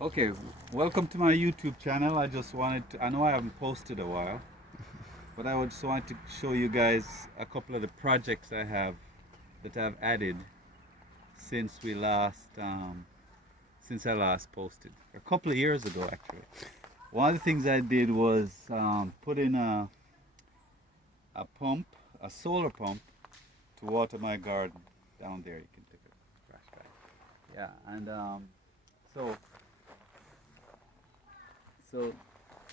Okay, welcome to my YouTube channel. I just wanted to, I know I haven't posted a while, but I would just want to show you guys a couple of the projects I have that I've added since we last, since I last posted. A couple of years ago actually. One of the things I did was put in a pump, a solar pump to water my garden down there. You can take a flashlight. Yeah, and so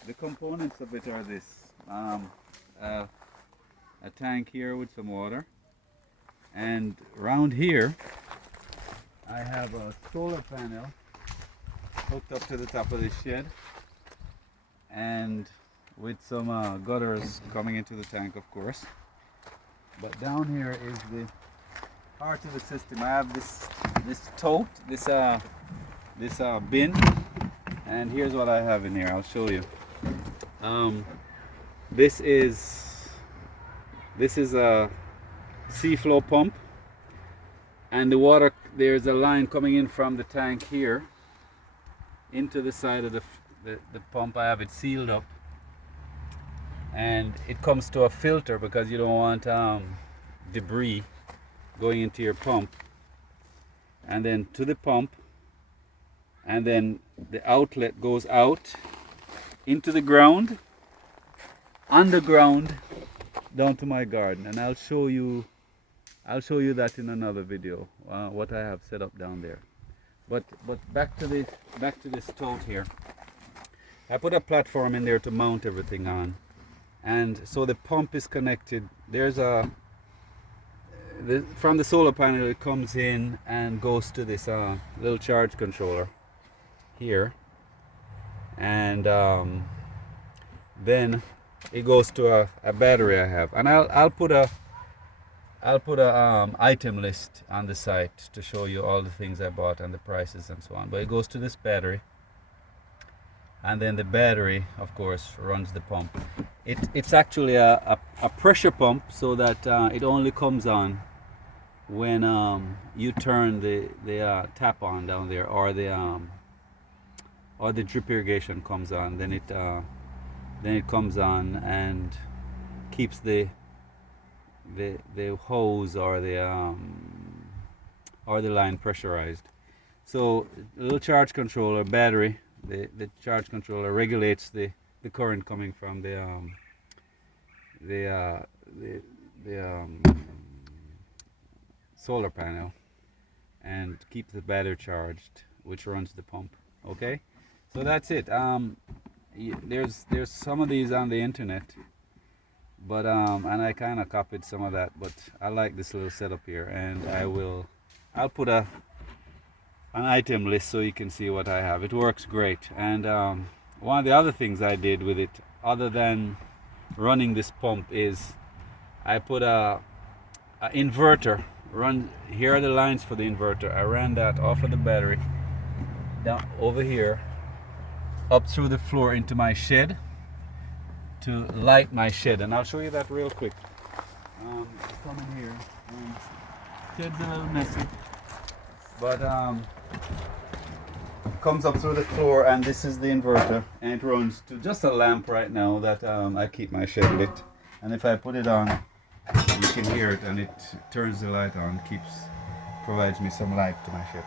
the components of it are this: a tank here with some water, and round here I have a solar panel hooked up to the top of the shed, and with some gutters coming into the tank, of course. But down here is the heart of the system. I have this tote, this bin, and here's what I have in here. I'll show you. This is a sea flow pump, and the water, there's a line coming in from the tank here into the side of the pump. I have it sealed up, and it comes to a filter because you don't want debris going into your pump, and then to the pump, and then the outlet goes out into the ground, underground, down to my garden. And I'll show you that in another video, what I have set up down there. But back to this tote here. I put a platform in there to mount everything on, and so the pump is connected. There's from the solar panel, it comes in and goes to this little charge controller here, and then it goes to a battery I have, and I'll put a item list on the site to show you all the things I bought and the prices and so on. But it goes to this battery, and then the battery, of course, runs the pump. It's actually a pressure pump, so that it only comes on when you turn the tap on down there, or the drip irrigation comes on. Then it comes on and keeps the hose or the line pressurized. So a little charge controller battery. The charge controller regulates the current coming from the solar panel, and keeps the battery charged, which runs the pump. Okay, so that's it. There's some of these on the internet, but and I kind of copied some of that, but I like this little setup here, and I'll put an item list so you can see what I have. It works great. And one of the other things I did with it, other than running this pump, is I put a inverter. Here are the lines for the inverter. I ran that off of the battery down over here, up through the floor into my shed to light my shed, and I'll show you that real quick. Come in here. Shed's a little messy, but comes up through the floor, and this is the inverter, and it runs to just a lamp right now that I keep my shed lit. And if I put it on, you can hear it, and it turns the light on, provides me some light to my shed.